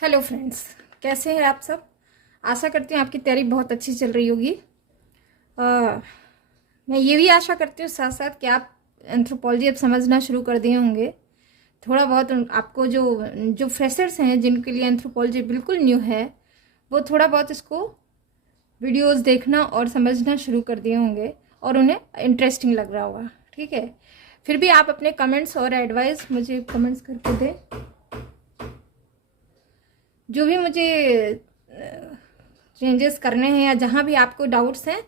Hello friends, कैसे हैं आप सब। आशा करती हूँ आपकी तैयारी बहुत अच्छी चल रही होगी। मैं ये भी आशा करती हूँ साथ साथ कि आप एंथ्रोपोलॉजी अब समझना शुरू कर दिए होंगे। थोड़ा बहुत आपको जो जो फ्रेशर्स हैं जिनके लिए एंथ्रोपोलॉजी बिल्कुल न्यू है, वो थोड़ा बहुत इसको वीडियोस देखना और समझना शुरू कर दिए होंगे और उन्हें इंटरेस्टिंग लग रहा होगा। ठीक है, फिर भी आप अपने कमेंट्स और एडवाइस मुझे कमेंट्स करके दें। जो भी मुझे चेंजेस करने हैं या जहाँ भी आपको डाउट्स हैं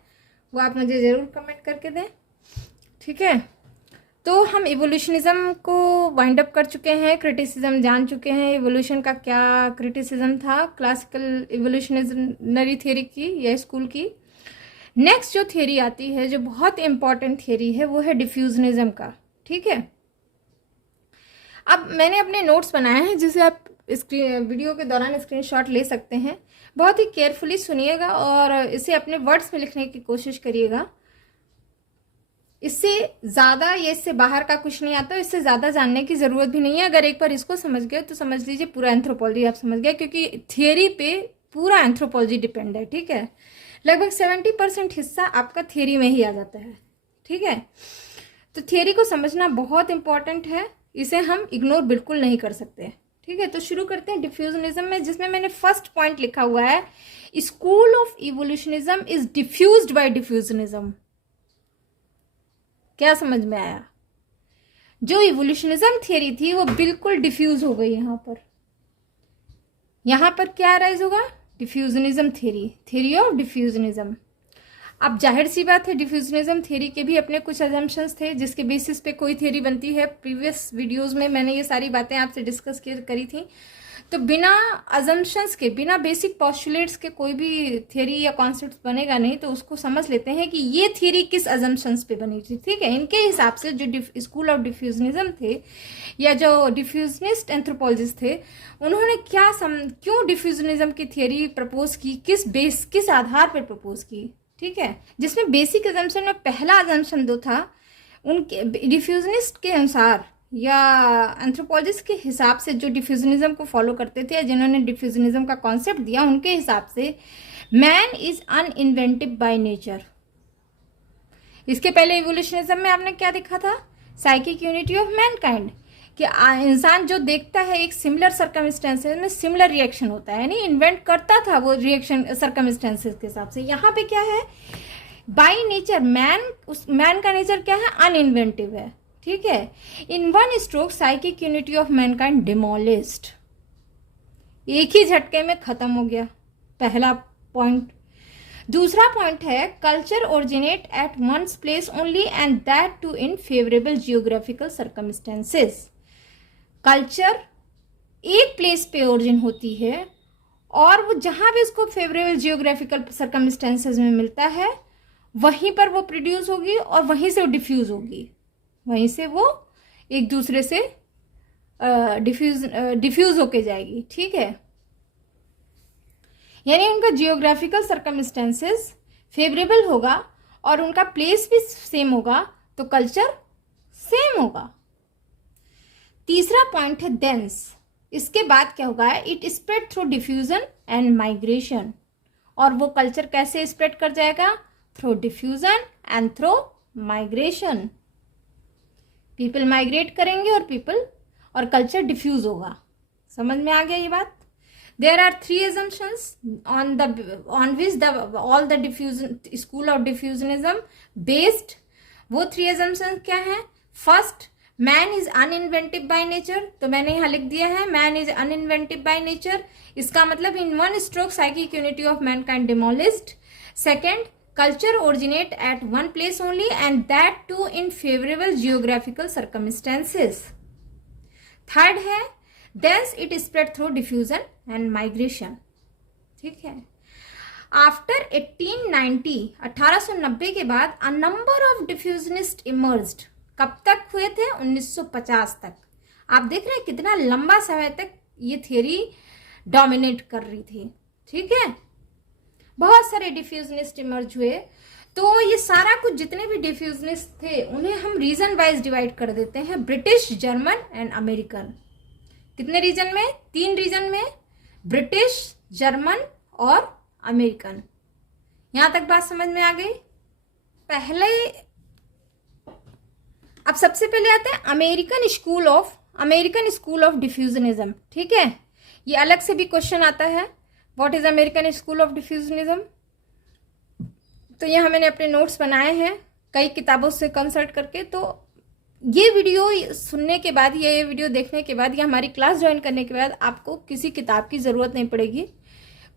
वो आप मुझे ज़रूर कमेंट करके दें। ठीक है, तो हम इवोल्यूशनिज्म को वाइंड अप कर चुके हैं, क्रिटिसिज्म जान चुके हैं। इवोल्यूशन का क्या क्रिटिसिज्म था क्लासिकल इवोल्यूशनरी थियरी की या स्कूल की। नेक्स्ट जो थियरी आती है, जो बहुत इंपॉर्टेंट थियरी है, वो है डिफ्यूजनिज्म का। ठीक है, अब मैंने अपने नोट्स बनाए हैं जिसे आप वीडियो के दौरान स्क्रीनशॉट ले सकते हैं। बहुत ही केयरफुली सुनिएगा और इसे अपने वर्ड्स में लिखने की कोशिश करिएगा। इससे ज़्यादा या इससे बाहर का कुछ नहीं आता, इससे ज़्यादा जानने की ज़रूरत भी नहीं है। अगर एक बार इसको समझ गए तो समझ लीजिए पूरा एंथ्रोपोलॉजी आप समझ गए, क्योंकि थियरी पे पूरा एंथ्रोपोलॉजी डिपेंड है। ठीक है, लगभग 70% हिस्सा आपका थियरी में ही आ जाता है। ठीक है, तो थियरी को समझना बहुत इंपॉर्टेंट है, इसे हम इग्नोर बिल्कुल नहीं कर सकते। ठीक है, तो शुरू करते हैं डिफ्यूजनिज्म में, जिसमें मैंने फर्स्ट पॉइंट लिखा हुआ है, school of evolutionism is diffused by diffusionism. क्या समझ में आया? जो इवोल्यूशनिज्म थियरी थी वो बिल्कुल डिफ्यूज हो गई। यहां पर क्या राइज होगा? डिफ्यूजनिज्म थियरी ऑफ डिफ्यूजनिज्म। अब जाहिर सी बात है, डिफ्यूजनिज्म थ्योरी के भी अपने कुछ अजम्पशंस थे जिसके बेसिस पे कोई थ्योरी बनती है। प्रीवियस वीडियोस में मैंने ये सारी बातें आपसे डिस्कस करी थी। तो बिना अजम्पशंस के, बिना बेसिक पॉस्टुलेट्स के कोई भी थ्योरी या कॉन्सेप्ट बनेगा नहीं। तो उसको समझ लेते हैं कि ये थ्योरी किस अजम्पशंस पे बनी थी। ठीक है, इनके हिसाब से जो स्कूल ऑफ डिफ्यूजनिज्म थे या जो डिफ्यूजनिस्ट एंथ्रोपोलॉजिस्ट थे, उन्होंने क्यों डिफ्यूजनिज्म की थ्योरी प्रपोज की, किस आधार पर प्रपोज की। ठीक है, जिसमें बेसिक अजम्पशन में पहला अजम्पशन दो था, उनके डिफ्यूजनिस्ट के अनुसार या एंथ्रोपोलॉजिस्ट के हिसाब से, जो डिफ्यूजनिज्म को फॉलो करते थे या जिन्होंने डिफ्यूजनिज्म का कॉन्सेप्ट दिया, उनके हिसाब से मैन इज अनइन्वेंटिव बाय नेचर। इसके पहले इवोल्यूशनिज्म में आपने क्या देखा था? साइकिक यूनिटी ऑफ मैनकाइंड, कि इंसान जो देखता है एक सिमिलर सर्कमस्टेंसेस में सिमिलर रिएक्शन होता है, यानी इन्वेंट करता था वो रिएक्शन सर्कमस्टेंसेस के हिसाब से। यहाँ पे क्या है? बाय नेचर मैन का नेचर क्या है? अनइन्वेंटिव है। ठीक है, in one stroke psychic unity of mankind demolished, एक ही झटके में खत्म हो गया, पहला पॉइंट। दूसरा पॉइंट है, culture originate at once place only and that too in favourable geographical circumstances. Culture एक प्लेस पे ओरिजिन होती है और वो जहां भी उसको फेवरेबल जियोग्राफिकल सर्कमस्टेंसेस में मिलता है वहीं पर वो प्रोड्यूस होगी और वहीं से वो डिफ्यूज होगी, वहीं से वो एक दूसरे से डिफ्यूज होके जाएगी। ठीक है, यानी उनका जियोग्राफिकल सर्कमस्टेंसेस फेवरेबल होगा और उनका प्लेस भी सेम होगा, तो कल्चर सेम होगा। तीसरा पॉइंट है डेंस। इसके बाद क्या होगा? It spread through diffusion and migration. और वो कल्चर कैसे स्प्रेड कर जाएगा? Through diffusion and through migration. People migrate करेंगे और कल्चर डिफ्यूज होगा। समझ में आ गया ये बात? There are three assumptions on which all the school of diffusionism based. वो three assumptions क्या हैं? First, man is uninventive by nature. तो मैंने यहाँ लिख दिया है man is uninventive by nature. इसका मतलब in one stroke psychic unity of mankind demolished. Second, culture originate at one place only and that too in favorable geographical circumstances. Third है, thence it spread through diffusion and migration. ठीक है, after 1890 के बाद a number of diffusionists emerged. कब तक हुए थे? 1950 तक। आप देख रहे हैं कितना लंबा समय तक ये थियरी डोमिनेट कर रही थी। ठीक है, बहुत सारे डिफ्यूजनिस्ट इमर्ज हुए। तो ये सारा कुछ जितने भी डिफ्यूजनिस्ट थे उन्हें हम रीजन वाइज डिवाइड कर देते हैं, ब्रिटिश, जर्मन एंड अमेरिकन। कितने रीजन में? 3 रीजन में, ब्रिटिश, जर्मन और अमेरिकन। यहां तक बात समझ में आ गई। पहले अब सबसे पहले आते हैं अमेरिकन स्कूल ऑफ डिफ्यूजनिज्म। ठीक है, ये अलग से भी क्वेश्चन आता है, what is American school of diffusionism. तो यहाँ मैंने अपने नोट्स बनाए हैं कई किताबों से कंसल्ट करके। तो ये वीडियो सुनने के बाद या ये वीडियो देखने के बाद या हमारी क्लास ज्वाइन करने के बाद आपको किसी किताब की ज़रूरत नहीं पड़ेगी।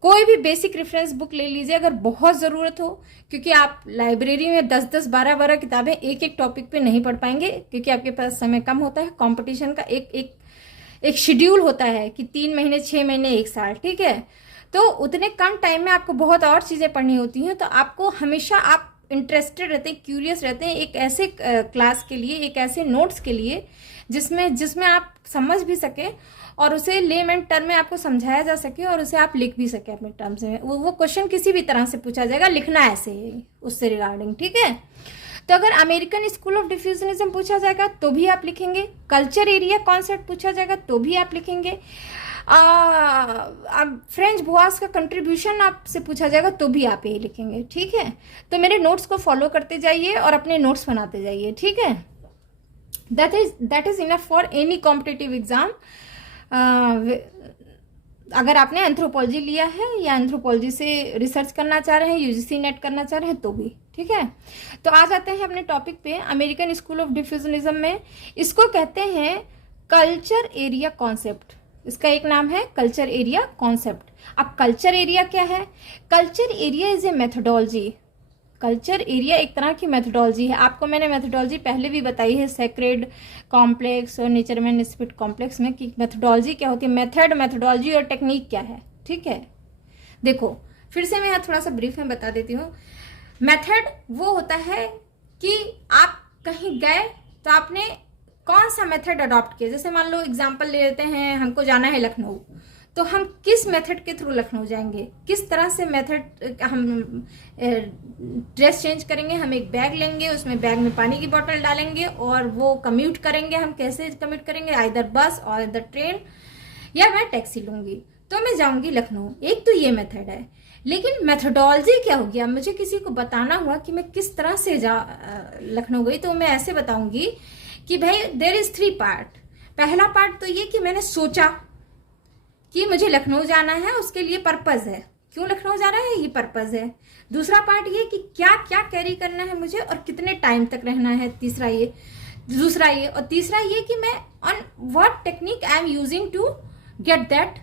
कोई भी बेसिक रेफरेंस बुक ले लीजिए अगर बहुत ज़रूरत हो, क्योंकि आप लाइब्रेरी में 10-10, 12-12 किताबें एक टॉपिक पे नहीं पढ़ पाएंगे, क्योंकि आपके पास समय कम होता है। कंपटीशन का एक शेड्यूल होता है कि 3 महीने, 6 महीने, 1 साल। ठीक है, तो उतने कम टाइम में आपको बहुत और चीज़ें पढ़नी होती हैं। तो आपको हमेशा आप इंटरेस्टेड रहते हैं, क्यूरियस रहते हैं एक ऐसे क्लास के लिए, एक ऐसे नोट्स के लिए जिसमें आप समझ भी सकें और उसे लेमैन टर्म में आपको समझाया जा सके और उसे आप लिख भी सके अपने टर्म्स में। वो क्वेश्चन किसी भी तरह से पूछा जाएगा, लिखना ऐसे ही उससे रिगार्डिंग। ठीक है, तो अगर अमेरिकन स्कूल ऑफ डिफ्यूजनिज्म पूछा जाएगा तो भी आप लिखेंगे, कल्चर एरिया कॉन्सेप्ट पूछा जाएगा तो भी आप लिखेंगे, अब फ्रेंच बुआस का कंट्रीब्यूशन आपसे पूछा जाएगा तो भी आप यही लिखेंगे। ठीक है, तो मेरे नोट्स को फॉलो करते जाइए और अपने नोट्स बनाते जाइए। ठीक है, that is enough for any competitive exam. अगर आपने एंथ्रोपोलॉजी लिया है या एंथ्रोपोलॉजी से रिसर्च करना चाह रहे हैं, यूजीसी नेट करना चाह रहे हैं तो भी। ठीक है, तो आ जाते हैं अपने टॉपिक पे। अमेरिकन स्कूल ऑफ डिफ्यूजनिज्म में इसको कहते हैं कल्चर एरिया कॉन्सेप्ट। इसका एक नाम है कल्चर एरिया कॉन्सेप्ट। अब कल्चर एरिया क्या है? Culture area is a methodology. Culture area एक तरह की मेथोडोलॉजी है। आपको मैंने मेथोडोलॉजी पहले भी बताई है, सेक्रेड कॉम्प्लेक्स और नेचरमैन स्पिरिट कॉम्प्लेक्स में, कि मेथोडोलॉजी क्या होती है, मेथोडोलॉजी और टेक्निक क्या है। ठीक है, देखो फिर से मैं यहाँ थोड़ा सा ब्रीफ में बता देती हूँ। मेथड वो होता है कि आप कहीं गए तो आपने कौन सा मेथड अडॉप्ट किया। जैसे मान लो एग्जाम्पल ले लेते हैं, हमको जाना है लखनऊ, तो हम किस मेथड के थ्रू लखनऊ जाएंगे, किस तरह से मेथड हम ड्रेस चेंज करेंगे। हम एक बैग लेंगे, उसमें बैग में पानी की बोतल डालेंगे और वो कम्यूट करेंगे। हम कैसे कम्यूट करेंगे? आइदर बस और इधर ट्रेन, या मैं टैक्सी लूंगी तो मैं जाऊंगी लखनऊ। एक तो ये मेथड है। लेकिन मेथोडोलॉजी क्या होगी? अब मुझे किसी को बताना हुआ कि मैं किस तरह से लखनऊ गई, तो मैं ऐसे बताऊंगी कि भाई देयर इज 3 पार्ट। पहला पार्ट तो ये कि मैंने सोचा कि मुझे लखनऊ जाना है, उसके लिए पर्पज है, क्यों लखनऊ जाना है ये पर्पज है। दूसरा पार्ट ये कि क्या क्या कैरी करना है मुझे और कितने टाइम तक रहना है, दूसरा ये, और तीसरा ये कि मैं on what technique I am using to get that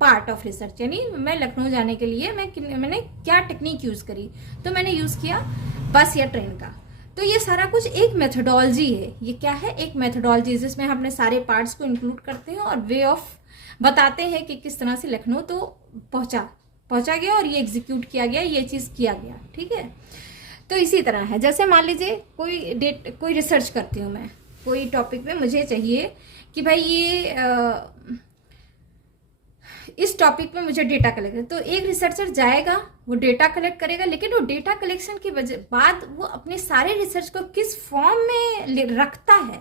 part of research. यानी मैं लखनऊ जाने के लिए मैंने क्या टेक्निक यूज करी, तो मैंने यूज किया बस या ट्रेन का। तो ये सारा कुछ एक मेथोडोलॉजी है। ये क्या है? एक मेथोडोलॉजी जिसमें हम अपने सारे पार्ट्स को इंक्लूड करते हैं और वे ऑफ बताते हैं कि किस तरह से लखनऊ तो पहुंचा गया और ये एग्जीक्यूट किया गया, ये चीज़ किया गया। ठीक है, तो इसी तरह है। जैसे मान लीजिए कोई रिसर्च करती हूँ मैं कोई टॉपिक पे, मुझे चाहिए कि भाई ये इस टॉपिक पे मुझे डेटा कलेक्ट, तो एक रिसर्चर जाएगा, वो डेटा कलेक्ट करेगा, लेकिन वो डेटा कलेक्शन के बाद वो अपने सारे रिसर्च को किस फॉर्म में रखता है,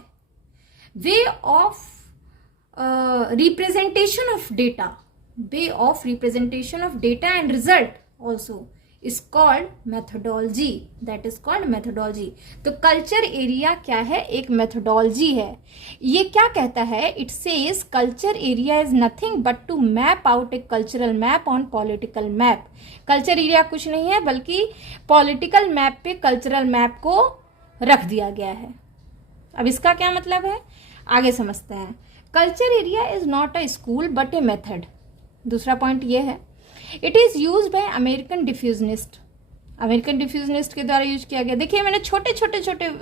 way of representation of data, way of representation of data and result also is called methodology. That is called methodology. तो कल्चर एरिया क्या है? एक मेथोडोलॉजी है। ये क्या कहता है? It says culture area is nothing but to map out a cultural map on political map. Culture area कुछ नहीं है बल्कि पॉलिटिकल मैप पे कल्चरल मैप को रख दिया गया है। अब इसका क्या मतलब है आगे समझते हैं। Culture area is not a school but a method. दूसरा पॉइंट ये है, it is use by American डिफ्यूजनिस्ट। American डिफ्यूजनिस्ट के द्वारा यूज किया गया। देखिए मैंने छोटे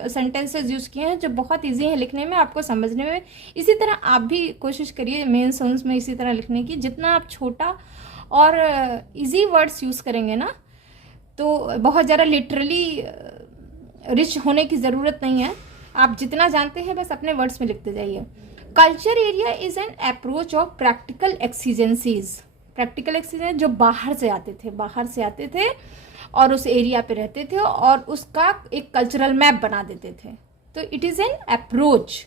सेंटेंसेस यूज किए हैं जो बहुत ईजी हैं लिखने में, आपको समझने में। इसी तरह आप भी कोशिश करिए मेन सेंस में इसी तरह लिखने की। जितना आप छोटा और इजी वर्ड्स यूज करेंगे ना, तो बहुत ज़्यादा लिटरली रिच होने की ज़रूरत नहीं है। आप जितना जानते हैं बस अपने वर्ड्स में लिखते जाइए। Culture area is an approach of practical exigencies. Practical exigence जो बाहर से आते थे और उस एरिया पे रहते थे और उसका एक कल्चरल मैप बना देते थे। तो it is an approach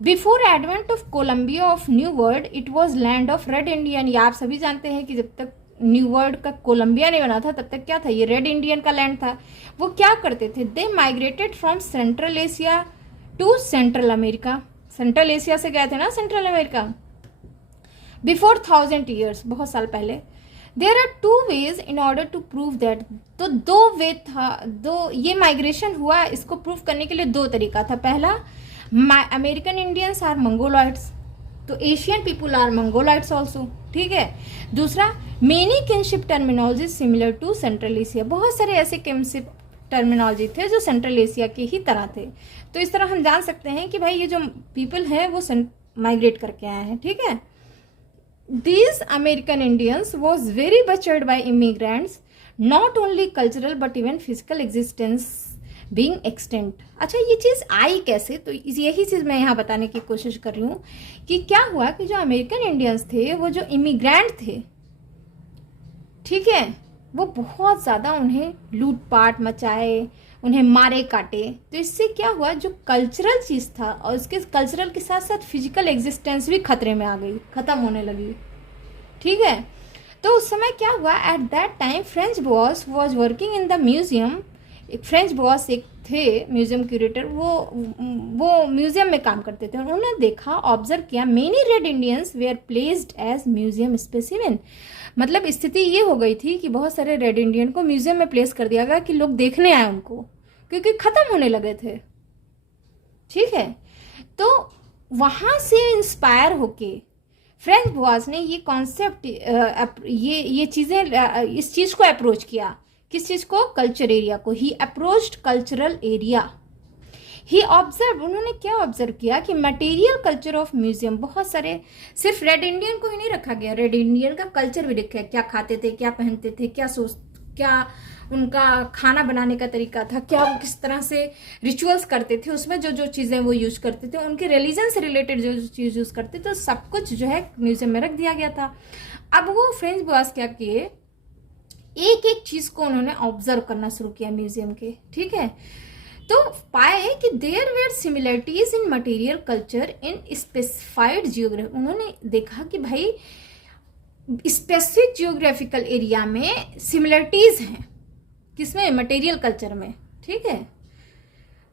before advent of Columbia of new World it was land of red Indian. ये आप सभी जानते हैं कि जब तक न्यू वर्ल्ड का कोलंबिया नहीं बना था तब तक क्या था, ये रेड इंडियन का लैंड था। वो क्या करते थे, they migrated from Central Asia to Central America. Central Asia से गए थे ना सेंट्रल अमेरिका, बिफोर 1000 ईयर्स, बहुत साल पहले। There are 2 ways in order to prove that. तो 2 वे था, ये माइग्रेशन हुआ, इसको प्रूव करने के लिए 2 तरीका था। पहला, अमेरिकन इंडियंस आर मंगोलॉइड्स, तो Asian people are Mongoloids also, ठीक है। दूसरा, many kinship terminology similar to Central Asia, बहुत सारे ऐसे किनशिप टर्मिनोलॉजी थे जो सेंट्रल एशिया के ही तरह थे। तो इस तरह हम जान सकते हैं कि भाई ये जो पीपल है वो माइग्रेट करके आए हैं, ठीक है। These American Indians was very butchered by immigrants, not only cultural but even physical existence being extinct। अच्छा, ये चीज़ आई कैसे, तो यही चीज़ मैं यहाँ बताने की कोशिश कर रही हूँ कि क्या हुआ कि जो अमेरिकन इंडियंस थे, वो जो इमिग्रेंट थे, ठीक है, वो बहुत ज़्यादा उन्हें लूटपाट मचाए, उन्हें मारे काटे। तो इससे क्या हुआ, जो कल्चरल चीज़ था और इसके कल्चरल के साथ साथ फिजिकल एग्जिस्टेंस भी खतरे में आ गई, ख़त्म होने लगी, ठीक है। तो उस समय क्या हुआ, at that time French boss was working in the museum. एक फ्रेंच बॉस एक थे म्यूजियम क्यूरेटर, वो म्यूजियम में काम करते थे। उन्होंने देखा, ऑब्जर्व किया, many red Indians were placed as museum specimen. मतलब स्थिति ये हो गई थी कि बहुत सारे रेड इंडियन को म्यूजियम में प्लेस कर दिया गया कि लोग देखने आए उनको, क्योंकि ख़त्म होने लगे थे, ठीक है। तो वहाँ से इंस्पायर होके फ्रेंच बॉस ने ये कॉन्सेप्ट, ये चीज़ें, इस चीज़ को अप्रोच किया। किस चीज़ को, कल्चर एरिया को। ही अप्रोच्ड कल्चरल एरिया। ही ऑब्जर्व, उन्होंने क्या ऑब्जर्व किया कि मटेरियल कल्चर ऑफ म्यूजियम, बहुत सारे, सिर्फ रेड इंडियन को ही नहीं रखा गया, रेड इंडियन का कल्चर भी देखा, क्या खाते थे, क्या पहनते थे, क्या उनका खाना बनाने का तरीका था, क्या वो किस तरह से रिचुअल्स करते थे, उसमें जो जो चीज़ें वो यूज करते थे, उनके रिलीजन से रिलेटेड जो चीज़ यूज करते थे, तो सब कुछ जो है म्यूजियम में रख दिया गया था। अब वो फ्रेंच बॉस क्या किए, एक एक चीज़ को उन्होंने ऑब्जर्व करना शुरू किया म्यूजियम के, ठीक है। तो पाए कि there were similarities in material culture in specified geography. उन्होंने देखा कि भाई स्पेसिफिक जियोग्राफिकल एरिया में सिमिलरिटीज हैं, किसमें, मटेरियल कल्चर में, ठीक है।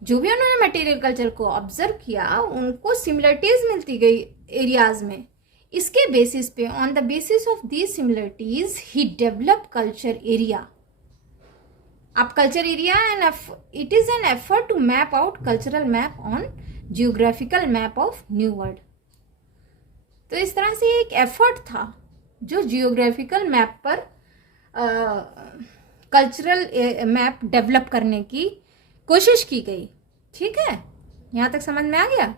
जो भी उन्होंने मटेरियल कल्चर को ऑब्जर्व किया, उनको सिमिलरिटीज मिलती गई एरियाज में। इसके बेसिस पे, on the basis of these similarities, he develop culture area. अब culture area and it is an effort to map out cultural map on geographical map of new world. तो इस तरह से एक एफर्ट था जो जियोग्राफिकल मैप पर cultural map develop करने की कोशिश की गई, ठीक है। यहां तक समझ में आ गया।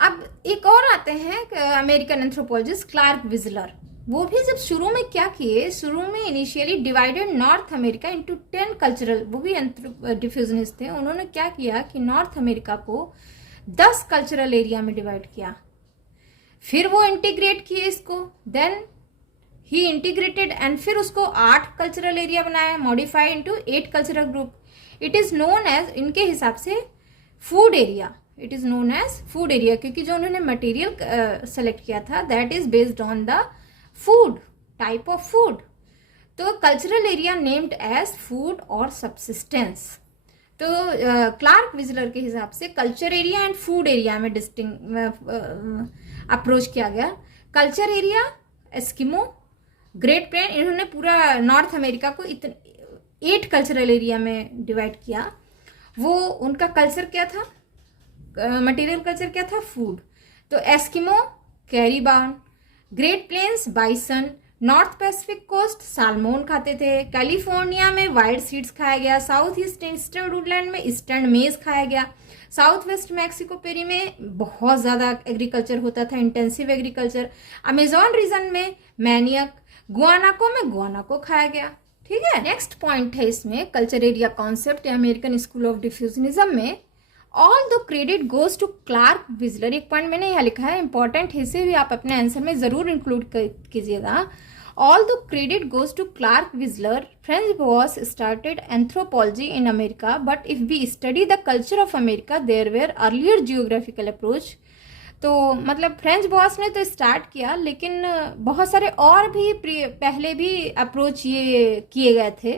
अब एक और आते हैं अमेरिकन एंथ्रोपोलॉजिस्ट क्लार्क विजलर। वो भी जब शुरू में क्या किए, शुरू में initially divided north America into 10 cultural, वो भी डिफ्यूजनिस्ट थे। उन्होंने क्या किया कि नॉर्थ अमेरिका को 10 कल्चरल एरिया में डिवाइड किया, फिर वो इंटीग्रेट किए इसको, देन ही इंटीग्रेटेड एंड फिर उसको 8 कल्चरल एरिया बनाया, modify into 8 cultural group. It is known as, इनके हिसाब से, food area. It is known as food area, क्योंकि जो उन्होंने मटेरियल सेलेक्ट किया था that is based on the food, type of food. तो cultural area named as food और सब्सिस्टेंस। तो क्लार्क विजलर के हिसाब से culture area and food area में अप्रोच किया गया। Culture area Eskimo, great plain, इन्होंने पूरा नॉर्थ अमेरिका को 8 कल्चरल एरिया में डिवाइड किया। वो उनका कल्चर क्या था, मटेरियल कल्चर क्या था, फूड। तो Eskimo caribou, great plains bison, north pacific coast salmon खाते थे, कैलिफोर्निया में वाइल्ड सीड्स खाया गया, साउथ ईस्टर्न वुडलैंड में ईस्टर्न मेज खाया गया, साउथ वेस्ट मैक्सिको पेरी में बहुत ज़्यादा एग्रीकल्चर होता था, इंटेंसिव एग्रीकल्चर, अमेजॉन रीजन में मैनियक, गुआनाको में गुआनाको खाया गया, ठीक है। नेक्स्ट पॉइंट है इसमें culture area concept American school of diffusionism में। All the credit goes to Clark Wissler. एक पॉइंट मैंने यहाँ लिखा है इंपॉर्टेंट है, इसे भी आप अपने आंसर में जरूर इंक्लूड कीजिएगा। Although credit goes to Clark Whistler, Franz Boas started anthropology in America, but if we study the culture of America, there were earlier geographical approach. तो मतलब फ्रेंच बॉस ने तो स्टार्ट किया, लेकिन बहुत सारे और भी पहले भी अप्रोच ये किए गए थे,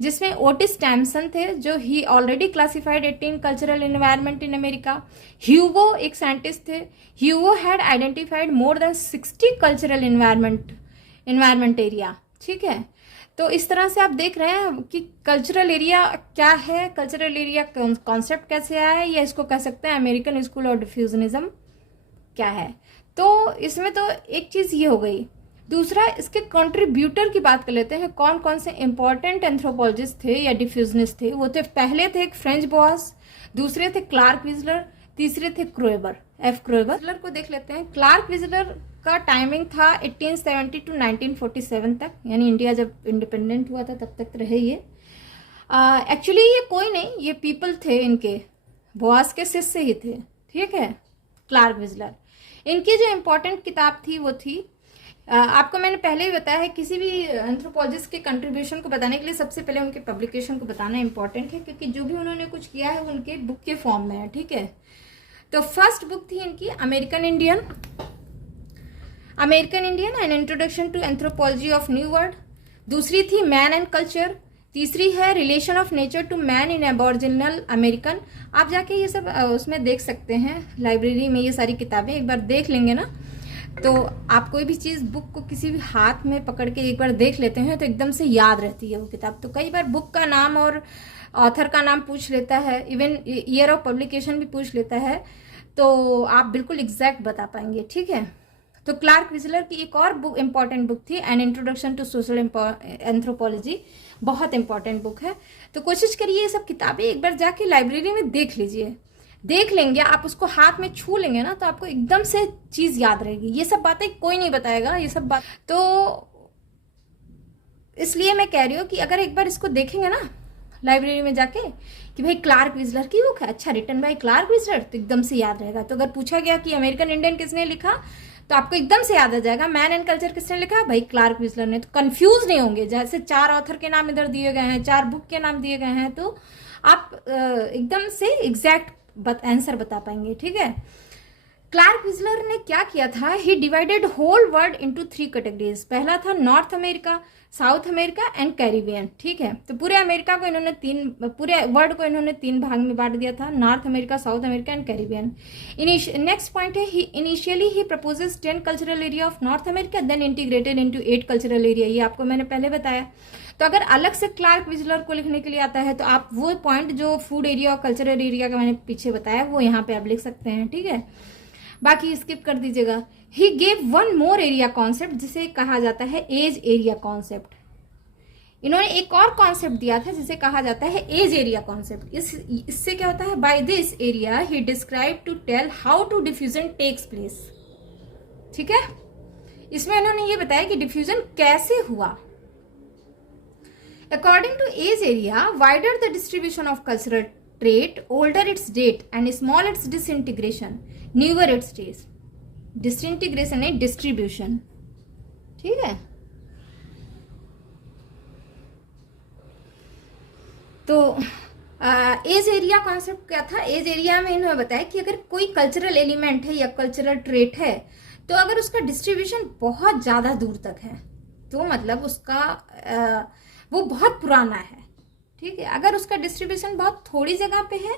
जिसमें ओटिस टैमसन थे जो he already classified 18 cultural environment in America. Hugo एक साइंटिस्ट थे, Hugo had identified more than 60 cultural environment area. ठीक है, तो इस तरह से आप देख रहे हैं कि कल्चरल एरिया क्या है, कल्चरल एरिया कॉन्सेप्ट कैसे आया है, या इसको कह सकते हैं अमेरिकन स्कूल ऑफ डिफ्यूजनिज्म क्या है। तो इसमें तो एक चीज ये हो गई। दूसरा, इसके कंट्रीब्यूटर की बात कर लेते हैं, कौन कौन से इंपॉर्टेंट एंथ्रोपोलॉजिस्ट थे या डिफ्यूजनिस्ट थे। वो थे, पहले थे एक फ्रेंच बॉस, दूसरे थे क्लार्क विजलर, तीसरे थे क्रोएबर, एफ क्रोएबर। विजलर को देख लेते हैं। क्लार्क विजलर का टाइमिंग था 1870 टू 1947 तक, यानी इंडिया जब इंडिपेंडेंट हुआ था तब तक रहे ये। एक्चुअली ये कोई नहीं, ये पीपल थे, इनके बॉस के शिष्य ही थे। ठीक है, क्लार्क विजलर। इनकी जो इम्पोर्टेंट किताब थी वो थी, आपको मैंने पहले ही बताया है, किसी भी एंथ्रोपोलॉजिस्ट के कंट्रीब्यूशन को बताने के लिए सबसे पहले उनके पब्लिकेशन को बताना इंपॉर्टेंट है, क्योंकि जो भी उन्होंने कुछ किया है उनके बुक के फॉर्म में है। ठीक है, तो फर्स्ट बुक थी इनकी American Indian an introduction to anthropology of new world. दूसरी थी मैन एंड कल्चर। तीसरी है relation of nature to man in aboriginal American. आप जाके ये सब उसमें देख सकते हैं, लाइब्रेरी में ये सारी किताबें एक बार देख लेंगे ना, तो आप कोई भी चीज़ बुक को किसी भी हाथ में पकड़ के एक बार देख लेते हैं तो एकदम से याद रहती है वो किताब। तो कई बार बुक का नाम और ऑथर का नाम पूछ लेता है, इवन ईयर ऑफ पब्लिकेशन भी पूछ लेता है, तो आप बिल्कुल एग्जैक्ट बता पाएंगे। ठीक है, तो क्लार्क विजलर की एक और बुक इंपॉर्टेंट बुक थी, an introduction to social anthropology, बहुत इंपॉर्टेंट बुक है। तो कोशिश करिए ये सब किताबें एक बार जाके लाइब्रेरी में देख लीजिए। देख लेंगे आप, उसको हाथ में छू लेंगे ना, तो आपको एकदम से चीज याद रहेगी। ये सब बातें कोई नहीं बताएगा, ये सब बात। तो इसलिए मैं कह रही हूँ कि अगर एक बार इसको देखेंगे ना लाइब्रेरी में जाके कि भाई क्लार्क विजलर की बुक है, अच्छा रिटन बाय क्लार्क विजलर, तो एकदम से याद रहेगा। तो अगर पूछा गया कि अमेरिकन इंडियन किसने लिखा, तो आपको एकदम से याद आ जाएगा मैन एंड कल्चर किसने लिखा, भाई क्लार्क विजलर ने। तो कंफ्यूज नहीं होंगे, जैसे 4 ऑथर के नाम इधर दिए गए हैं, 4 बुक के नाम दिए गए हैं, तो आप एकदम से एग्जैक्ट आंसर बता पाएंगे। ठीक है, क्लार्क विजलर ने क्या किया था, he divided whole world into 3 categories. पहला था North America, South America and Caribbean. ठीक है, तो पूरे अमेरिका को इन्होंने पूरे वर्ल्ड को इन्होंने 3 भाग में बांट दिया था, North America, South America and Caribbean. Next point है, initially he proposes 10 cultural area of North America, then integrated into 8 cultural area. ये आपको मैंने पहले बताया। तो अगर अलग से क्लार्क विजलर को लिखने के लिए आता है, तो आप वो पॉइंट जो फूड एरिया और कल्चरल एरिया का मैंने पीछे बताया वो यहाँ पे आप लिख सकते हैं। ठीक है, बाकी स्किप कर दीजिएगा। He gave one more area concept, जिसे कहा जाता है एज एरिया कॉन्सेप्ट। इन्होंने एक और कॉन्सेप्ट दिया था जिसे कहा जाता है एज एरिया कॉन्सेप्ट। इससे क्या होता है, by this area he describe to tell how to diffusion takes place. ठीक है, इसमें इन्होंने ये बताया कि डिफ्यूजन कैसे हुआ। According to age area, wider the distribution of cultural trait, older its date and small its disintegration, newer its days. Disintegration है distribution. ठीक है, तो एज एरिया कॉन्सेप्ट क्या था। एज एरिया में इन्होंने बताया कि अगर कोई कल्चरल एलिमेंट है या कल्चरल ट्रेट है, तो अगर उसका डिस्ट्रीब्यूशन बहुत ज्यादा दूर तक है, तो मतलब उसका वो बहुत पुराना है। ठीक है, अगर उसका डिस्ट्रीब्यूशन बहुत थोड़ी जगह पे है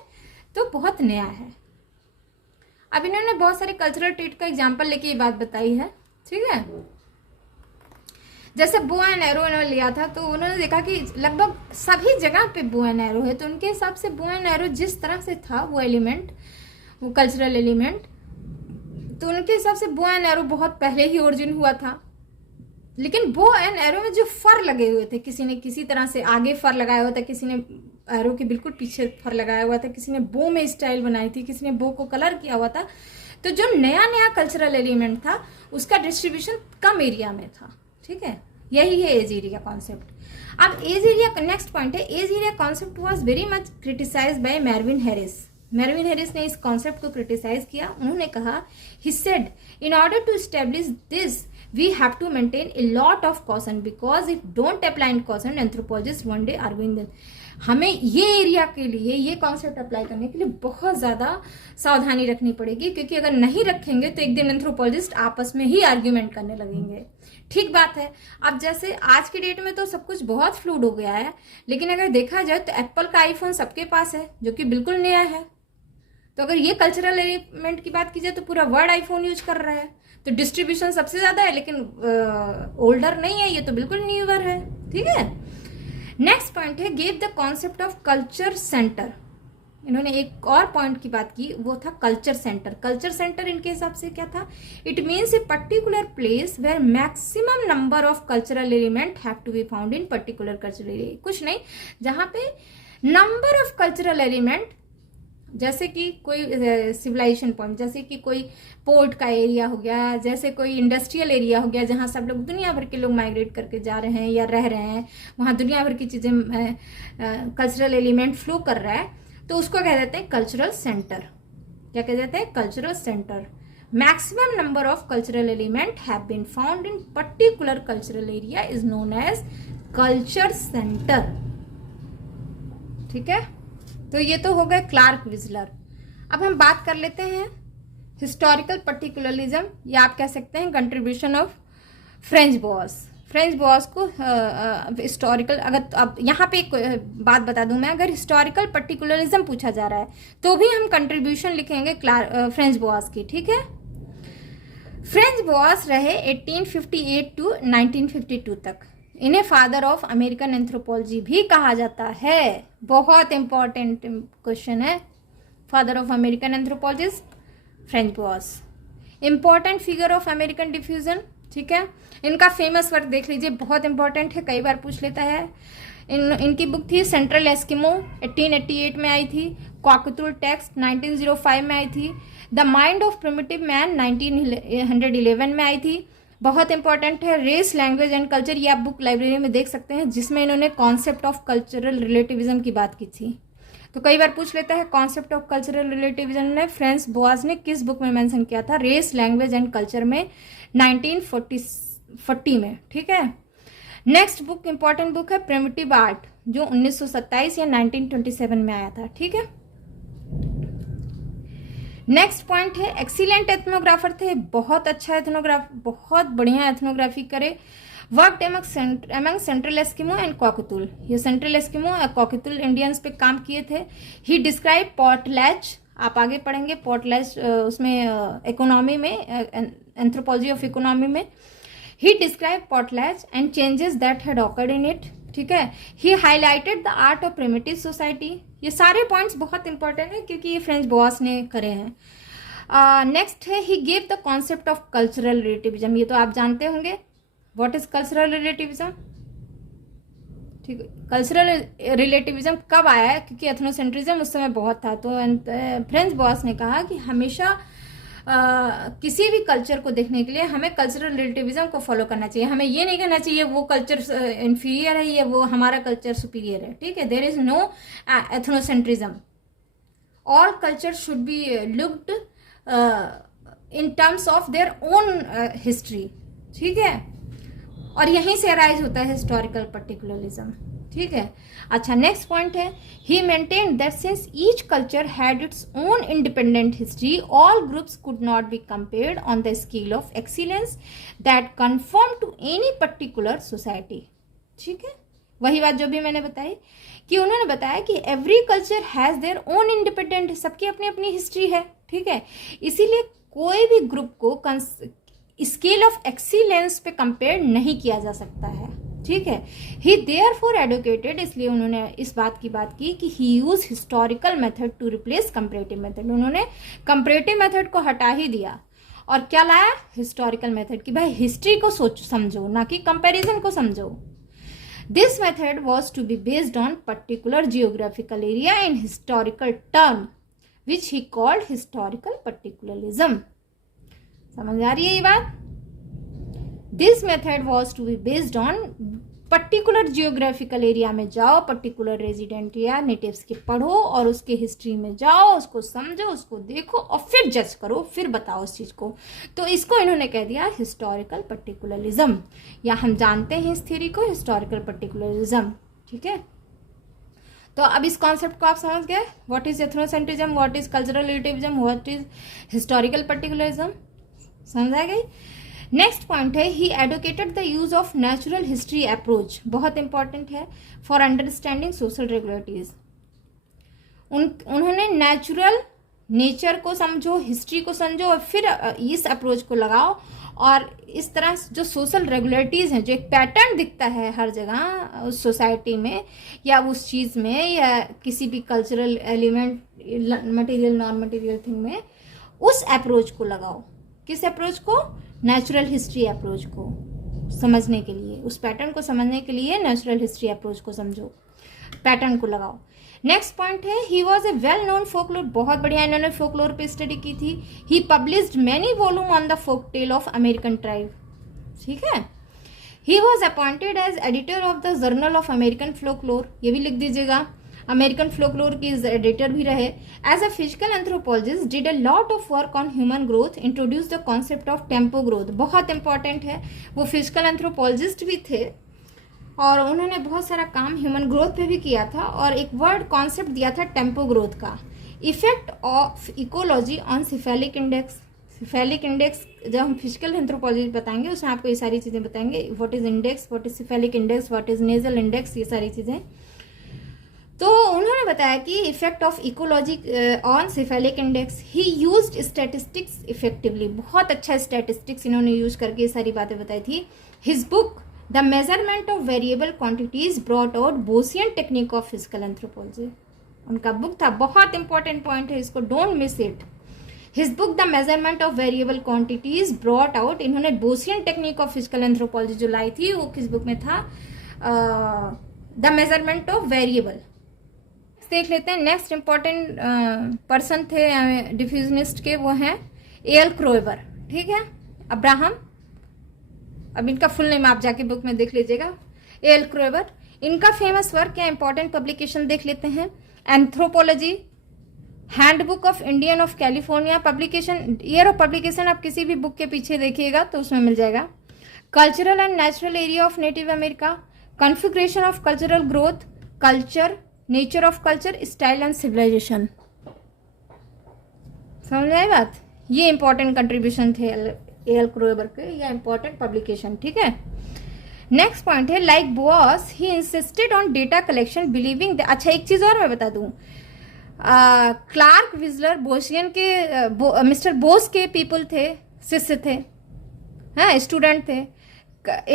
तो बहुत नया है। अब इन्होंने बहुत सारे कल्चरल ट्रेट का एग्जांपल लेके ये बात बताई है। ठीक है, जैसे बो एंड एरो इन्होंने लिया था, तो उन्होंने देखा कि लगभग सभी जगह पे बो एंड एरो है, तो उनके हिसाब से बो एंड एरो जिस तरह से था वो एलिमेंट, वो कल्चरल एलिमेंट, तो उनके हिसाब से बो एंड एरो बहुत पहले ही ओरिजिन हुआ था। लेकिन बो एंड एरो में जो फर लगे हुए थे, किसी ने किसी तरह से आगे फर लगाया हुआ था, किसी ने एरो के बिल्कुल पीछे फर लगाया हुआ था, किसी ने बो में स्टाइल बनाई थी, किसी ने बो को कलर किया हुआ था। तो जो नया नया कल्चरल एलिमेंट था उसका डिस्ट्रीब्यूशन कम एरिया में था। ठीक है, यही है एज एरिया कॉन्सेप्ट। अब एज एरिया नेक्स्ट पॉइंट है, age area concept was very much criticised by Mervin Harris. Melvin Harris ने इस कॉन्सेप्ट को क्रिटिसाइज किया। उन्होंने कहा, he said, in order to establish this we have to maintain a lot of caution because if don't apply in caution anthropologists one day arguing them। हमें ये area के लिए ये कॉन्सेप्ट अप्लाई करने के लिए बहुत ज़्यादा सावधानी रखनी पड़ेगी, क्योंकि अगर नहीं रखेंगे तो एक दिन एंथ्रोपोलॉजिस्ट आपस में ही आर्ग्यूमेंट करने लगेंगे। ठीक बात है। अब जैसे आज की डेट में तो सब कुछ बहुत फ्लूड हो गया है, लेकिन अगर देखा जाए तो एप्पल का आईफोन सबके पास है जो कि बिल्कुल नया है। तो अगर ये कल्चरल एलिमेंट की बात की जाए तो पूरा वर्ल्ड आईफोन यूज कर रहा है, तो डिस्ट्रीब्यूशन सबसे ज्यादा है, लेकिन ओल्डर नहीं है, ये तो बिल्कुल न्यूअर है। ठीक है। नेक्स्ट पॉइंट है, give the concept of culture centre. इन्होंने एक और पॉइंट की बात की, वो था कल्चर सेंटर। कल्चर सेंटर इनके हिसाब से क्या था? It means a particular place where maximum number of cultural element have to be found in particular cultural area. कुछ नहीं, जहां पे नंबर ऑफ कल्चरल एलिमेंट, जैसे कि कोई सिविलाइजेशन पॉइंट, जैसे कि कोई पोर्ट का एरिया हो गया, जैसे कोई इंडस्ट्रियल एरिया हो गया, जहाँ सब लोग दुनिया भर के लोग माइग्रेट करके जा रहे हैं या रह रहे हैं, वहाँ दुनिया भर की चीज़ें कल्चरल एलिमेंट फ्लो कर रहा है, तो उसको कह देते हैं कल्चरल सेंटर। क्या कह देते हैं? Cultural centre. Maximum number of cultural element have been found in particular cultural area is known as culture centre. ठीक है। तो ये तो हो गए क्लार्क विजलर। अब हम बात कर लेते हैं हिस्टोरिकल पर्टिकुलरिज्म, या आप कह सकते हैं contribution of French boss. French boss को हिस्टोरिकल, अगर अब यहाँ पे एक बात बता दूं मैं, अगर हिस्टोरिकल पर्टिकुलरिज्म पूछा जा रहा है तो भी हम कंट्रीब्यूशन लिखेंगे फ्रेंच बॉस की। ठीक है। फ्रेंच बॉस रहे 1858 टू 1952 तक। इन्हें फादर ऑफ अमेरिकन एंथ्रोपोलॉजी भी कहा जाता है। बहुत इंपॉर्टेंट क्वेश्चन है। Father of American anthropologist French boss. Important figure of American diffusion. ठीक है। इनका फेमस वर्क देख लीजिए, बहुत इंपॉर्टेंट है, कई बार पूछ लेता है। इनकी बुक थी सेंट्रल एस्किमो, 1888 में आई थी। कॉकतुल टेक्स्ट 1905 में आई थी। The mind of primitive man 1911 में आई थी। बहुत इंपॉर्टेंट है रेस, लैंग्वेज एंड कल्चर। ये आप बुक लाइब्रेरी में देख सकते हैं, जिसमें इन्होंने कॉन्सेप्ट ऑफ कल्चरल रिलेटिविज्म की बात की थी। तो कई बार पूछ लेता है कॉन्सेप्ट ऑफ कल्चरल रिलेटिविज्म ने फ्रेंच बॉस ने किस बुक में मेंशन किया था? रेस, लैंग्वेज एंड कल्चर में 1940 में। ठीक है। नेक्स्ट बुक इंपॉर्टेंट बुक है प्रिमिटिव आर्ट, जो 1927 या 1927 में आया था। ठीक है। नेक्स्ट पॉइंट है एक्सीलेंट एथनोग्राफर थे, बहुत अच्छा एथनोग्राफ, बहुत बढ़िया एथनोग्राफी करे। Worked among central Eskimo and Kwakiutl. ये सेंट्रल एस्किमो और कॉकतुल इंडियंस पे काम किए थे। ही डिस्क्राइब पोर्टलैच, आप आगे पढ़ेंगे पोर्टलैच उसमें इकोनॉमी में, एंथ्रोपोलॉजी ऑफ इकोनॉमी में। He describe potlatch and changes that had occurred in it. ठीक है। He highlighted the art of primitive society. ये सारे पॉइंट्स बहुत इंपॉर्टेंट है क्योंकि ये फ्रेंच बॉस ने करे हैं। नेक्स्ट है he gave the concept of cultural relativism. ये तो आप जानते होंगे, व्हाट इज कल्चरल रिलेटिविज्म। ठीक है। कल्चरल रिलेटिविज्म कब आया है? क्योंकि एथनोसेंट्रिज्म उस समय बहुत था, तो फ्रेंच बॉस ने कहा कि हमेशा किसी भी कल्चर को देखने के लिए हमें कल्चरल रिलेटिविज्म को फॉलो करना चाहिए। हमें ये नहीं कहना चाहिए वो कल्चर इंफीरियर है या वो हमारा कल्चर सुपीरियर है। ठीक है। There is no ethnocentrism. All culture should be looked in terms of their own history. ठीक है। और यहीं से अराइज होता है हिस्टोरिकल पर्टिकुलरिज्म। ठीक है। अच्छा, नेक्स्ट पॉइंट है he maintained that since each culture had its own independent history, all groups could not be compared on the scale of excellence that conform to any particular society. ठीक है। वही बात जो भी मैंने बताई कि उन्होंने बताया कि every culture has their own independent, सबकी अपनी अपनी हिस्ट्री है। ठीक है। इसीलिए कोई भी ग्रुप को स्केल ऑफ एक्सीलेंस पे कंपेयर नहीं किया जा सकता है। ठीक है। ही देयरफॉर एडवोकेटेड, इसलिए उन्होंने इस बात की बात की कि he use historical method to replace comparative method. उन्होंने कंपैरेटिव मेथड को हटा ही दिया और क्या लाया? हिस्टोरिकल मेथड, कि भाई हिस्ट्री को समझो, ना कि कंपैरिजन को समझो। This method was to be based on particular geographical area in historical term which he called historical particularism. समझ आ रही है ये बात? This method was to be based on particular geographical area में जाओ, पर्टिकुलर रेजिडेंट या नेटिव्स के पढ़ो और उसके हिस्ट्री में जाओ, उसको समझो, उसको देखो और फिर जज करो, फिर बताओ उस चीज़ को। तो इसको इन्होंने कह दिया हिस्टोरिकल पर्टिकुलरिज्म, या हम जानते हैं इस थ्योरी को हिस्टोरिकल पर्टिकुलरिज्म। ठीक है, तो अब इस कॉन्सेप्ट को आप समझ गए, what is ethnocentrism, what is cultural relativism, what is historical particularism, समझ आ गई। नेक्स्ट पॉइंट है he advocated the use of natural history approach, बहुत इंपॉर्टेंट है फॉर अंडरस्टैंडिंग सोशल रेगुलेटरीज। उन्होंने नेचुरल नेचर को समझो, हिस्ट्री को समझो और फिर इस अप्रोच को लगाओ, और इस तरह जो सोशल रेगुलेटरीज हैं, जो एक पैटर्न दिखता है हर जगह उस सोसाइटी में या उस चीज़ में या किसी भी cultural element, material non material thing में, उस अप्रोच को लगाओ। किस अप्रोच को? नेचुरल हिस्ट्री अप्रोच को समझने के लिए, उस पैटर्न को समझने के लिए नेचुरल हिस्ट्री अप्रोच को समझो, पैटर्न को लगाओ। नेक्स्ट पॉइंट है he was a well known folklore, बहुत बढ़िया, इन्होंने फोकलोर पे स्टडी की थी। He published many volume on the folk tale of American tribe. ठीक है, he was appointed as editor of the journal of American folklore, ये भी लिख दीजिएगा, अमेरिकन फोकलोर की एडिटर भी रहे। As a physical anthropologist did a lot of work on human growth, introduce the concept of tempo growth, बहुत important है, वो फिजिकल एंथ्रोपोलॉजिस्ट भी थे और उन्होंने बहुत सारा काम ह्यूमन ग्रोथ पे भी किया था, और एक वर्ड कॉन्सेप्ट दिया था टेम्पो ग्रोथ का। Effect of ecology on cephalic index, cephalic index जब हम फिजिकल एंथ्रोपोलॉजी बताएंगे उसमें आपको ये सारी चीज़ें बताएंगे, what is index, what is cephalic index, what is nasal index, ये सारी चीज़ें। तो उन्होंने बताया कि effect of ecology on cephalic index, he used statistics effectively, बहुत अच्छा स्टैटिस्टिक्स इन्होंने यूज करके ये सारी बातें बताई थी। His book the measurement of variable quantities brought out Boasian technique of physical anthropology, उनका बुक था, बहुत इंपॉर्टेंट पॉइंट है, इसको don't miss it. His book the measurement of variable quantities brought out, इन्होंने Boasian technique of physical anthropology जो लाई थी वो किस बुक में था? The measurement of variable. देख लेते हैं नेक्स्ट इंपॉर्टेंट पर्सन थे डिफ्यूजनिस्ट के, वो हैं एल क्रोएबर। ठीक है, अब्राहम, अब इनका फुल नेम आप जाके बुक में देख लीजिएगा, एल क्रोएबर। इनका फेमस वर्क या इंपॉर्टेंट पब्लिकेशन देख लेते हैं, anthropology, handbook of Indian of California, publication, year of publication आप किसी भी बुक के पीछे देखिएगा तो उसमें मिल जाएगा। Cultural and natural area of native America, configuration of cultural growth, culture, nature of culture, style and civilization, समझ आई बात? ये इंपॉर्टेंट कंट्रीब्यूशन थे एल क्रोएबर के, या इंपॉर्टेंट पब्लिकेशन। ठीक है, नेक्स्ट पॉइंट है like Boas he insisted on data collection believing. अच्छा, एक चीज और मैं बता दूं, क्लार्क विजलर बोसियन के मिस्टर बोस के पीपल थे, शिष्य थे, हाँ स्टूडेंट थे।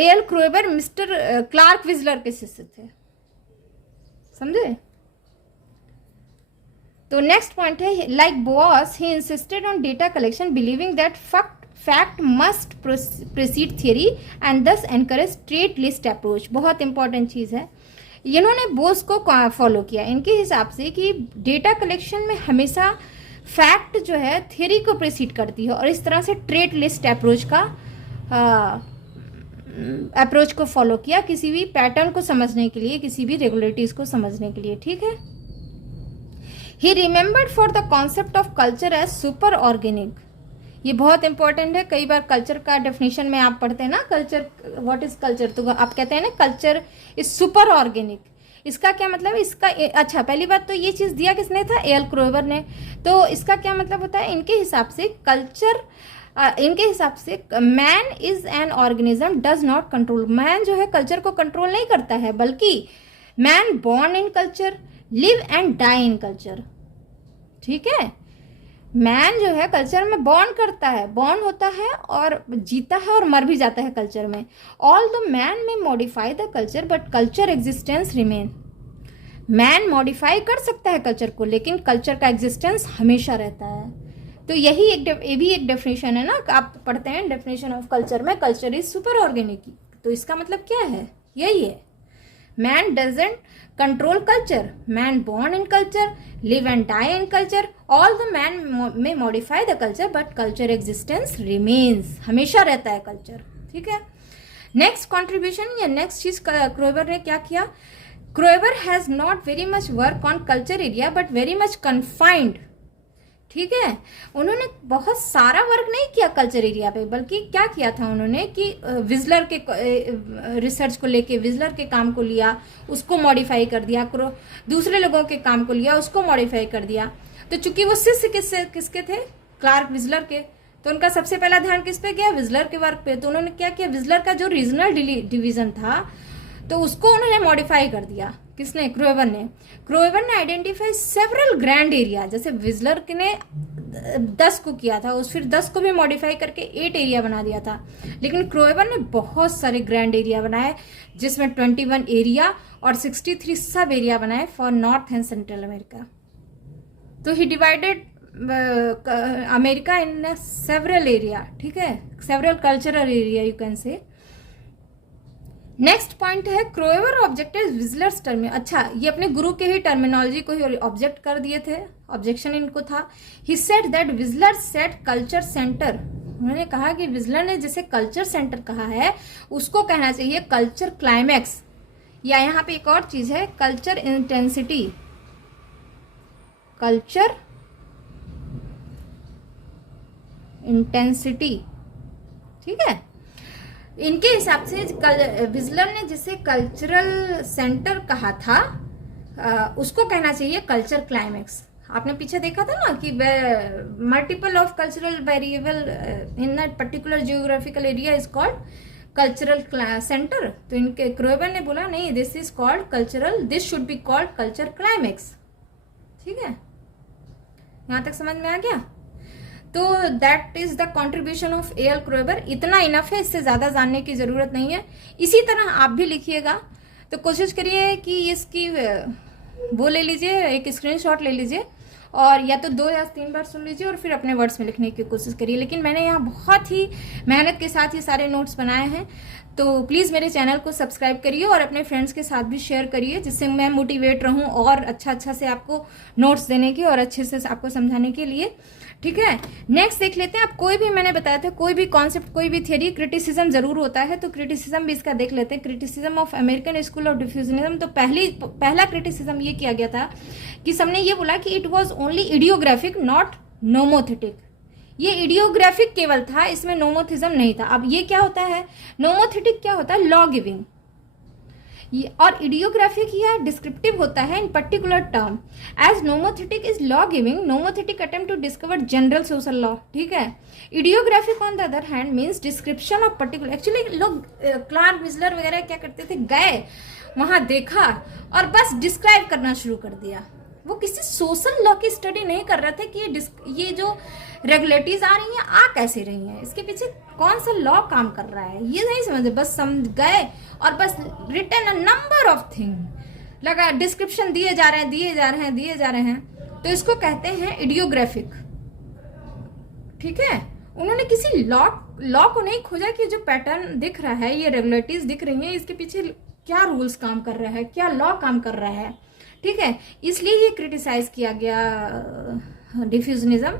एल क्रोएबर मिस्टर क्लार्क विजलर के शिष्य थे, समझे? तो नेक्स्ट पॉइंट है like Boas he insisted on data collection believing that fact must preceded theory and दस एनकरेज ट्रेड लिस्ट अप्रोच, बहुत इंपॉर्टेंट चीज है। इन्होंने बोस को फॉलो किया इनके हिसाब से कि डेटा कलेक्शन में हमेशा फैक्ट जो है थियरी को प्रीसीड करती है, और इस तरह से ट्रेड लिस्ट अप्रोच को फॉलो किया किसी भी पैटर्न को समझने के लिए, किसी भी रेगुलेटरीज को समझने के लिए। ठीक है, he remembered for the concept of culture as super organic, ये बहुत इंपॉर्टेंट है। कई बार कल्चर का डेफिनेशन में आप पढ़ते हैं ना, कल्चर, व्हाट इज कल्चर, तो आप कहते हैं ना कल्चर इज सुपर ऑर्गेनिक, इसका क्या मतलब है? इसका अच्छा, पहली बात तो ये चीज दिया किसने था? एल क्रोएबर ने। तो इसका क्या मतलब होता है? इनके हिसाब से कल्चर, इनके हिसाब से man is an organism does not control, man जो है कल्चर को कंट्रोल नहीं करता है, बल्कि man born in culture, live and die in culture. ठीक है, मैन जो है कल्चर में बॉर्न करता है, बॉर्न होता है और जीता है और मर भी जाता है कल्चर में। ऑल द मैन में modify the culture but culture existence remain, man modify कर सकता है कल्चर को लेकिन कल्चर का एग्जिस्टेंस हमेशा रहता है। तो यही ये भी एक डेफिनेशन है ना, आप पढ़ते हैं डेफिनेशन ऑफ कल्चर में, कल्चर इज सुपर ऑर्गेनिक। तो इसका मतलब क्या है? यही है, man doesn't control culture, man born in culture, live and die in culture, all the man में modify the culture but culture existence remains, हमेशा रहता है कल्चर। ठीक है, नेक्स्ट कॉन्ट्रीब्यूशन या नेक्स्ट चीज क्रोएबर ने क्या किया, Kroeber has not very much work on culture area but very much confined. ठीक है, उन्होंने बहुत सारा वर्क नहीं किया कल्चर एरिया पे, बल्कि क्या किया था उन्होंने कि विजलर के रिसर्च को लेके विजलर के काम को लिया, उसको मॉडिफाई कर दिया, दूसरे लोगों के काम को लिया, उसको मॉडिफाई कर दिया। तो चूंकि वो शिष्य किसके थे, क्लार्क विजलर के, तो उनका सबसे पहला ध्यान किस पे गया, विजलर के वर्क पे। तो उन्होंने क्या किया, विजलर का जो रीजनल डिवीजन था तो उसको उन्होंने मॉडिफाई कर दिया। किसने, क्रोएबर ने। क्रोएबर ने आइडेंटिफाई सेवरल ग्रैंड एरिया, जैसे विजलर ने 10 को किया था, उस फिर 10 को भी मॉडिफाई करके 8 एरिया बना दिया था, लेकिन क्रोएबर ने बहुत सारे ग्रैंड एरिया बनाए, जिसमें 21 एरिया और 63 सब एरिया बनाए for north and central America. तो he divided America in several area, ठीक है, several cultural area you can say. Next point है क्रोएबर ऑब्जेक्टेड विजलर्स टर्म। अच्छा, ये अपने गुरु के ही टर्मिनोलॉजी को ही ऑब्जेक्ट कर दिए थे, ऑब्जेक्शन इनको था। He said that Wissler set culture centre, उन्होंने कहा कि विजलर ने जिसे कल्चर सेंटर कहा है उसको कहना चाहिए कल्चर क्लाइमैक्स, या यहाँ पे एक और चीज है कल्चर इंटेंसिटी, कल्चर इंटेंसिटी। ठीक है, इनके हिसाब से विजलर ने जिसे कल्चरल सेंटर कहा था उसको कहना चाहिए कल्चर क्लाइमैक्स। आपने पीछे देखा था ना कि multiple of cultural variable in a particular geographical area is called cultural centre. तो इनके क्रोएबर ने बोला नहीं, this is called cultural, this should be called culture climax. ठीक है, यहां तक समझ में आ गया। तो that is the contribution of A L. Kroeber. इतना इनफ है, इससे ज्यादा जानने की जरूरत नहीं है। इसी तरह आप भी लिखिएगा, तो कोशिश करिए कि इसकी वो ले लीजिए, एक स्क्रीनशॉट ले लीजिए और या तो 2 या 3 बार सुन लीजिए और फिर अपने वर्ड्स में लिखने की कोशिश करिए। लेकिन मैंने यहाँ बहुत ही मेहनत के साथ ये सारे नोट्स बनाए हैं, तो प्लीज़ मेरे चैनल को सब्सक्राइब करिए और अपने फ्रेंड्स के साथ भी शेयर करिए, जिससे मैं मोटिवेट रहूँ और अच्छा से आपको नोट्स देने की और अच्छे से आपको समझाने के लिए। ठीक है, नेक्स्ट देख लेते हैं। आप कोई भी, मैंने बताया था, कोई भी कॉन्सेप्ट, कोई भी थियरी, क्रिटिसिज्म जरूर होता है, तो क्रिटिसिज्म भी इसका देख लेते हैं। Criticism of American school of diffusionism. तो पहला क्रिटिसिज्म ये किया गया था कि सबने ये बोला कि it was only idiographic not nomothetic. ये इडियोग्राफिक केवल था, इसमें नोमोथिज्म नहीं था। अब ये क्या होता है, नोमोथेटिक क्या होता है, लॉ गिविंग, और इडियोग्राफिक या डिस्क्रिप्टिव होता है in particular term. As nomothetic is law giving, nomothetic attempt to discover general social law. ठीक है, idiographic on the other hand means description of particular. Actually लोग क्लार्क विजलर वगैरह क्या करते थे, गए वहां देखा और बस डिस्क्राइब करना शुरू कर दिया। वो किसी सोशल लॉ की स्टडी नहीं कर रहे थे कि ये जो रेगुलेटरीज आ रही हैं आ कैसे रही हैं, इसके पीछे कौन सा लॉ काम कर रहा है, ये नहीं समझे। बस समझ गए और बस written a number of thing, लगा डिस्क्रिप्शन दिए जा रहे हैं, तो इसको कहते हैं इडियोग्राफिक। ठीक है, उन्होंने किसी लॉ को नहीं खोजा कि जो पैटर्न दिख रहा है, ये रेगुलेटरीज दिख रही हैं, इसके पीछे क्या रूल्स काम कर रहा है, क्या लॉ काम कर रहा है। ठीक है, इसलिए ये क्रिटिसाइज किया गया डिफ्यूजनिज्म,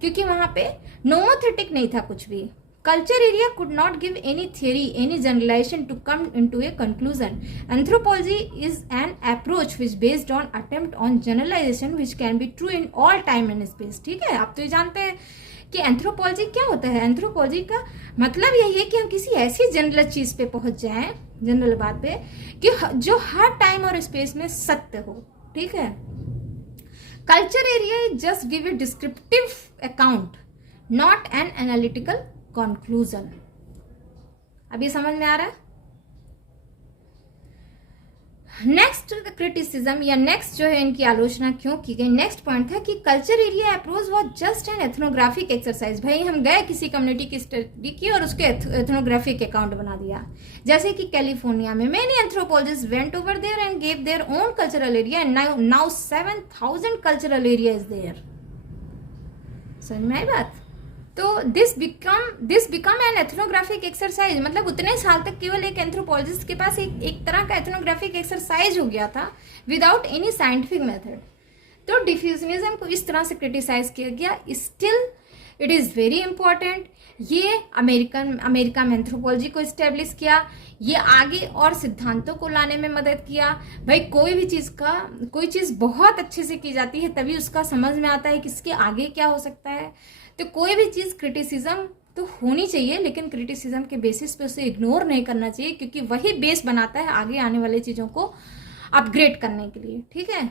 क्योंकि वहां पे नोमोथेटिक नहीं था कुछ भी। Culture area could not give any theory, any generalization to come into a conclusion. Anthropology is an approach which based on attempt on generalization which can be true in all time and space. ठीक है, आप तो ये जानते हैं कि anthropology क्या होता है। एंथ्रोपोलॉजी का मतलब यही है कि हम किसी ऐसी जनरल चीज पे पहुंच जाएं, जनरल बात पे, कि जो हर टाइम और स्पेस में सत्य हो। ठीक है, culture area is just give a descriptive account, not an analytical conclusion. अब ये समझ में आ रहा है। नेक्स्ट क्रिटिसिज्म या नेक्स्ट जो है इनकी आलोचना क्यों की गई, नेक्स्ट पॉइंट था कि culture area approach was just an ethnographic exercise. भाई हम गए किसी कम्युनिटी की स्टडी की और उसके एथनोग्राफिक अकाउंट बना दिया। जैसे कि कैलिफोर्निया में many anthropologist went over there and gave their own cultural area and now 7000 cultural area is there. समझ में आई बात। तो this become an ethnographic exercise, मतलब उतने साल तक केवल एक एंथ्रोपोलॉजिस्ट के पास एक तरह का एथनोग्राफिक एक्सरसाइज हो गया था विदाउट एनी साइंटिफिक मेथड। तो डिफ्यूजनिज्म को इस तरह से क्रिटिसाइज किया गया। Still it is very important. ये अमेरिका में एंथ्रोपोलॉजी को इस्टेब्लिश किया, ये आगे और सिद्धांतों को लाने में मदद किया। भाई कोई चीज़ बहुत अच्छे से की जाती है तभी उसका समझ में आता है कि इसके आगे क्या हो सकता है। तो कोई भी चीज़ क्रिटिसिज्म तो होनी चाहिए, लेकिन क्रिटिसिज्म के बेसिस पे उसे इग्नोर नहीं करना चाहिए, क्योंकि वही बेस बनाता है आगे आने वाली चीज़ों को अपग्रेड करने के लिए। ठीक है,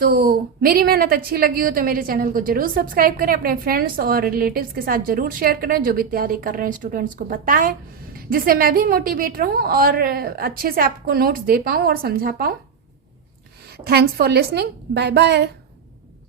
तो मेरी मेहनत अच्छी लगी हो तो मेरे चैनल को जरूर सब्सक्राइब करें, अपने फ्रेंड्स और रिलेटिव्स के साथ जरूर शेयर करें, जो भी तैयारी कर रहे हैं स्टूडेंट्स को बताएं, जिससे मैं भी मोटिवेट रहूं और अच्छे से आपको नोट्स दे पाऊं और समझा पाऊं। Thanks for listening, bye bye.